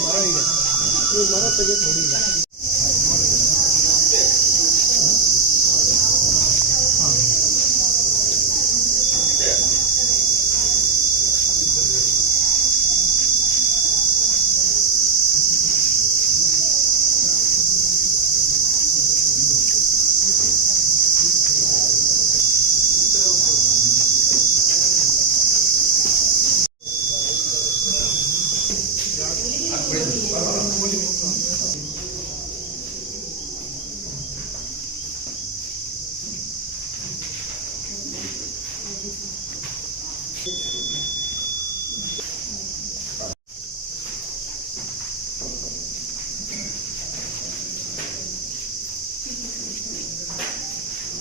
ಮರ ಇದೆ. ಮರ ತೆಗೆದು ನೋಡಿಲ್ಲ.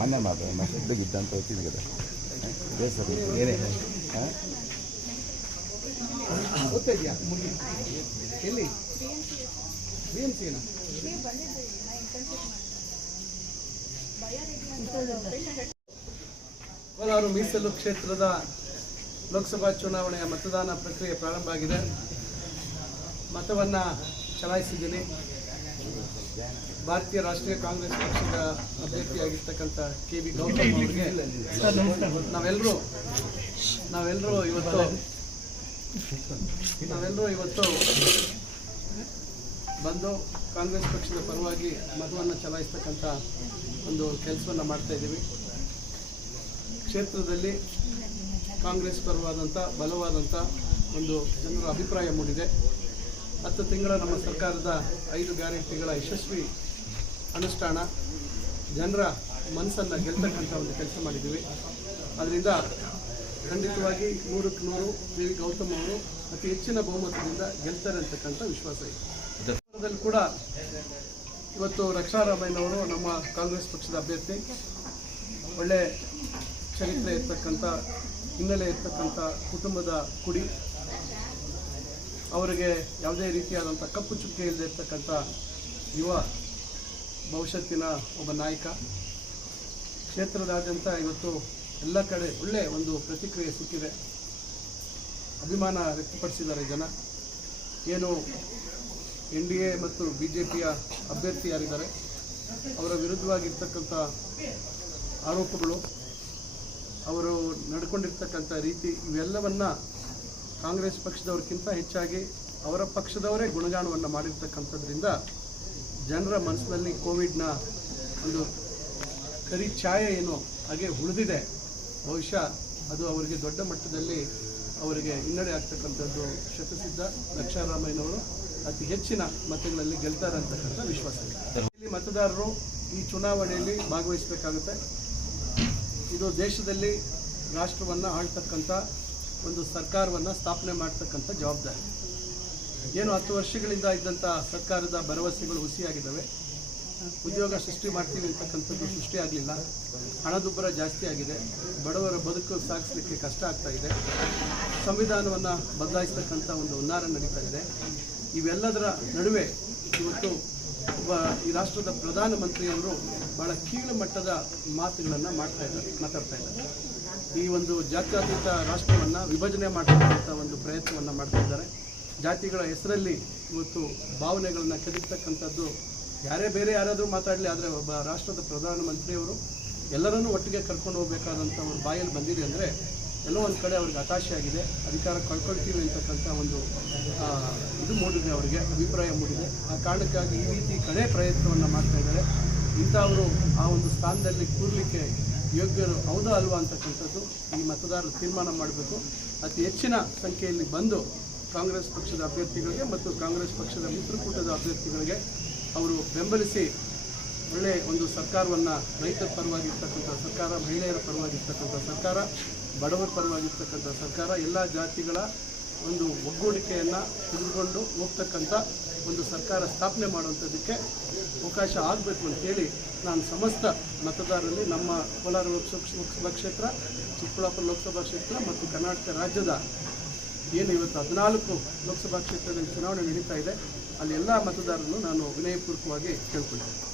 ಆಮೇಲೆ ಮಾತು ಮಸ್ತಿಗೆ ಇದ್ದಂತ ಹೋಗ್ತಿದ್ವಿ కదా ಅದೇ ಸರ್ ಏನೇ ಇದೆಯಾ ಎಲ್ಲಿ ಬಿ ಸಿನ ಕೋಲಾರ ಮೀಸಲು ಕ್ಷೇತ್ರದ ಲೋಕಸಭಾ ಚುನಾವಣೆಯ ಮತದಾನ ಪ್ರಕ್ರಿಯೆ ಪ್ರಾರಂಭ ಆಗಿದೆ. ಮತವನ್ನು ಚಲಾಯಿಸಿದ್ದೀನಿ. ಭಾರತೀಯ ರಾಷ್ಟ್ರೀಯ ಕಾಂಗ್ರೆಸ್ ಪಕ್ಷದ ಅಭ್ಯರ್ಥಿಯಾಗಿರ್ತಕ್ಕಂಥ ಕೆ ವಿ ಗೌತಮ್ ಅವರಿಗೆ ನಾವೆಲ್ಲರೂ ನಾವೆಲ್ಲರೂ ಇವತ್ತು ನಾವೆಲ್ಲರೂ ಇವತ್ತು ಬಂದು ಕಾಂಗ್ರೆಸ್ ಪಕ್ಷದ ಪರವಾಗಿ ಮತವನ್ನು ಚಲಾಯಿಸ್ತಕ್ಕಂಥ ಒಂದು ಕೆಲಸವನ್ನು ಮಾಡ್ತಾ ಇದ್ದೀವಿ. ಕ್ಷೇತ್ರದಲ್ಲಿ ಕಾಂಗ್ರೆಸ್ ಪರವಾದಂಥ, ಬಲವಾದಂಥ ಒಂದು ಜನರ ಅಭಿಪ್ರಾಯ ಮೂಡಿದೆ. ಹತ್ತು ತಿಂಗಳ ನಮ್ಮ ಸರ್ಕಾರದ ಐದು ಗ್ಯಾರಂಟಿಗಳ ಯಶಸ್ವಿ ಅನುಷ್ಠಾನ, ಜನರ ಮನಸ್ಸನ್ನು ಗೆಲ್ತಕ್ಕಂಥ ಒಂದು ಕೆಲಸ ಮಾಡಿದ್ದೀವಿ. ಅದರಿಂದ ಖಂಡಿತವಾಗಿ ನೂರಕ್ಕೆ ನೂರು ವಿ. ವಿ. ಗೌತಮ್ ಅವರು ಅತಿ ಹೆಚ್ಚಿನ ಬಹುಮತದಿಂದ ಗೆಲ್ತಾರೆ ಅಂತಕ್ಕಂಥ ವಿಶ್ವಾಸ ಇದೆ. ಕೂಡ ಇವತ್ತು ರಕ್ಷಾರಾಮಯ್ಯನವರು ನಮ್ಮ ಕಾಂಗ್ರೆಸ್ ಪಕ್ಷದ ಅಭ್ಯರ್ಥಿ. ಒಳ್ಳೆ ಚರಿತ್ರೆ ಇರ್ತಕ್ಕಂಥ ಹಿನ್ನೆಲೆ ಇರ್ತಕ್ಕಂಥ ಕುಟುಂಬದ ಕುಡಿ, ಅವರಿಗೆ ಯಾವುದೇ ರೀತಿಯಾದಂಥ ಕಪ್ಪು ಚುಕ್ಕೆ ಇಲ್ಲದೆ ಇರ್ತಕ್ಕಂಥ ಯುವ ಭವಿಷ್ಯತ್ತಿನ ಒಬ್ಬ ನಾಯಕ. ಕ್ಷೇತ್ರದಾದ್ಯಂತ ಇವತ್ತು ಎಲ್ಲ ಕಡೆ ಒಳ್ಳೆಯ ಒಂದು ಪ್ರತಿಕ್ರಿಯೆ ಸಿಕ್ಕಿದೆ. ಅಭಿಮಾನ ವ್ಯಕ್ತಪಡಿಸಿದ್ದಾರೆ ಜನ. ಏನು ಎನ್ ಡಿ ಎ ಮತ್ತು ಬಿ ಜೆ ಪಿಯ ಅಭ್ಯರ್ಥಿ ಯಾರಿದ್ದಾರೆ ಅವರ ವಿರುದ್ಧವಾಗಿರ್ತಕ್ಕಂಥ ಆರೋಪಗಳು ಅವರು ನಡ್ಕೊಂಡಿರ್ತಕ್ಕಂಥ ರೀತಿ ಇವೆಲ್ಲವನ್ನ ಕಾಂಗ್ರೆಸ್ ಪಕ್ಷದವ್ರಿಗಿಂತ ಹೆಚ್ಚಾಗಿ ಅವರ ಪಕ್ಷದವರೇ ಗುಣಗಾನವನ್ನು ಮಾಡಿರ್ತಕ್ಕಂಥದ್ರಿಂದ ಜನರ ಮನಸ್ಸಿನಲ್ಲಿ ಕೋವಿಡ್ನ ಒಂದು ಕರಿ ಛಾಯೆ ಏನು ಹಾಗೆ ಉಳಿದಿದೆ. ಬಹುಶಃ ಅದು ಅವರಿಗೆ ದೊಡ್ಡ ಮಟ್ಟದಲ್ಲಿ ಅವರಿಗೆ ಹಿನ್ನಡೆ ಆಗ್ತಕ್ಕಂಥದ್ದು ಶತಸಿದ್ಧ ಲಕ್ಷಾರಾಮಯ್ಯನವರು ಅತಿ ಹೆಚ್ಚಿನ ಮತಗಳಲ್ಲಿ ಗೆಲ್ತಾರೆ ಅಂತಕ್ಕಂಥ ವಿಶ್ವಾಸ ಇದೆ. ಮತದಾರರು ಈ ಚುನಾವಣೆಯಲ್ಲಿ ಭಾಗವಹಿಸಬೇಕಾಗುತ್ತೆ. ಇದು ದೇಶದಲ್ಲಿ ರಾಷ್ಟ್ರವನ್ನು ಆಳ್ತಕ್ಕಂಥ ಒಂದು ಸರ್ಕಾರವನ್ನು ಸ್ಥಾಪನೆ ಮಾಡ್ತಕ್ಕಂಥ ಜವಾಬ್ದಾರಿ. ಏನು ಹತ್ತು ವರ್ಷಗಳಿಂದ ಇದ್ದಂಥ ಸರ್ಕಾರದ ಭರವಸೆಗಳು ಹುಸಿಯಾಗಿದ್ದಾವೆ. ಉದ್ಯೋಗ ಸೃಷ್ಟಿ ಮಾಡ್ತೀವಿ ಅಂತಕ್ಕಂಥದ್ದು ಸೃಷ್ಟಿ ಆಗಲಿಲ್ಲ. ಹಣದುಬ್ಬರ ಜಾಸ್ತಿ ಆಗಿದೆ. ಬಡವರ ಬದುಕು ಸಾಗಿಸಲಿಕ್ಕೆ ಕಷ್ಟ ಆಗ್ತಾ ಇದೆ. ಸಂವಿಧಾನವನ್ನು ಬದಲಾಯಿಸ್ತಕ್ಕಂಥ ಒಂದು ಹುನ್ನಾರ ನಡೀತಾ ಇದೆ. ಇವೆಲ್ಲದರ ನಡುವೆ ಇವತ್ತು ಒಬ್ಬ ಈ ರಾಷ್ಟ್ರದ ಪ್ರಧಾನಮಂತ್ರಿಯವರು ಬಹಳ ಕೀಳು ಮಟ್ಟದ ಮಾತುಗಳನ್ನು ಮಾಡ್ತಾ ಇದ್ದಾರೆ, ಮಾತಾಡ್ತಾ ಇದ್ದಾರೆ. ಈ ಒಂದು ಜಾತ್ಯಾತೀತ ರಾಷ್ಟ್ರವನ್ನು ವಿಭಜನೆ ಮಾಡ್ತಕ್ಕಂಥ ಒಂದು ಪ್ರಯತ್ನವನ್ನು ಮಾಡ್ತಾ ಇದ್ದಾರೆ. ಜಾತಿಗಳ ಹೆಸರಲ್ಲಿ ಇವತ್ತು ಭಾವನೆಗಳನ್ನು ಕೆದಕ್ತಕ್ಕಂಥದ್ದು ಯಾರೇ ಬೇರೆ ಯಾರಾದರೂ ಮಾತಾಡಲಿ, ಆದರೆ ಒಬ್ಬ ರಾಷ್ಟ್ರದ ಪ್ರಧಾನಮಂತ್ರಿಯವರು ಎಲ್ಲರನ್ನೂ ಒಟ್ಟಿಗೆ ಕರ್ಕೊಂಡು ಹೋಗಬೇಕಾದಂಥ ಒಂದು ಬಾಯಲ್ಲಿ ಬಂದಿದೆ ಅಂದರೆ ಎಲ್ಲೋ ಒಂದು ಕಡೆ ಅವ್ರಿಗೆ ಹತಾಶೆ ಆಗಿದೆ, ಅಧಿಕಾರ ಕಳ್ಕೊಳ್ತೀವಿ ಅಂತಕ್ಕಂಥ ಒಂದು ಇದು ಮೂಡಿದೆ ಅವರಿಗೆ, ಅಭಿಪ್ರಾಯ ಮೂಡಿದೆ. ಆ ಕಾರಣಕ್ಕಾಗಿ ಈ ರೀತಿ ಕಡೆ ಪ್ರಯತ್ನವನ್ನು ಮಾಡ್ತಾ ಇದ್ದಾರೆ. ಇಂಥವರು ಆ ಒಂದು ಸ್ಥಾನದಲ್ಲಿ ಕೂರಲಿಕ್ಕೆ ಯೋಗ್ಯರು ಹೌದಾ ಅಲ್ವಾ ಅಂತಕ್ಕಂಥದ್ದು ಈ ಮತದಾರರು ತೀರ್ಮಾನ ಮಾಡಬೇಕು. ಅತಿ ಹೆಚ್ಚಿನ ಸಂಖ್ಯೆಯಲ್ಲಿ ಬಂದು ಕಾಂಗ್ರೆಸ್ ಪಕ್ಷದ ಅಭ್ಯರ್ಥಿಗಳಿಗೆ ಮತ್ತು ಕಾಂಗ್ರೆಸ್ ಪಕ್ಷದ ಮಿತ್ರಕೂಟದ ಅಭ್ಯರ್ಥಿಗಳಿಗೆ ಅವರು ಬೆಂಬಲಿಸಿ ಒಳ್ಳೆಯ ಒಂದು ಸರ್ಕಾರವನ್ನು ರೈತರ ಪರವಾಗಿರ್ತಕ್ಕಂಥ ಸರ್ಕಾರ, ಮಹಿಳೆಯರ ಪರವಾಗಿರ್ತಕ್ಕಂಥ ಸರ್ಕಾರ ಬಡವರ ಪರವಾಗಿರ್ತಕ್ಕಂಥ ಸರ್ಕಾರ ಎಲ್ಲ ಜಾತಿಗಳ ಒಂದು ಒಗ್ಗೂಡಿಕೆಯನ್ನು ತೆಗೆದುಕೊಂಡು ಹೋಗ್ತಕ್ಕಂಥ ಒಂದು ಸರ್ಕಾರ ಸ್ಥಾಪನೆ ಮಾಡುವಂಥದ್ದಕ್ಕೆ ಅವಕಾಶ ಆಗಬೇಕು ಅಂತೇಳಿ ನಾನು ಸಮಸ್ತ ಮತದಾರರಲ್ಲಿ ನಮ್ಮ ಕೋಲಾರ ಲೋಕಸಭಾ ಕ್ಷೇತ್ರ, ಚಿಕ್ಕಬಳ್ಳಾಪುರ ಲೋಕಸಭಾ ಕ್ಷೇತ್ರ ಮತ್ತು ಕರ್ನಾಟಕ ರಾಜ್ಯದ ಏನು ಇವತ್ತು ಹದಿನಾಲ್ಕು ಲೋಕಸಭಾ ಕ್ಷೇತ್ರದಲ್ಲಿ ಚುನಾವಣೆ ನಡೀತಾ ಇದೆ, ಅಲ್ಲಿ ಎಲ್ಲ ಮತದಾರರನ್ನು ನಾನು ವಿನಯಪೂರ್ವಕವಾಗಿ ಕೇಳ್ಕೊಳ್ತೇನೆ.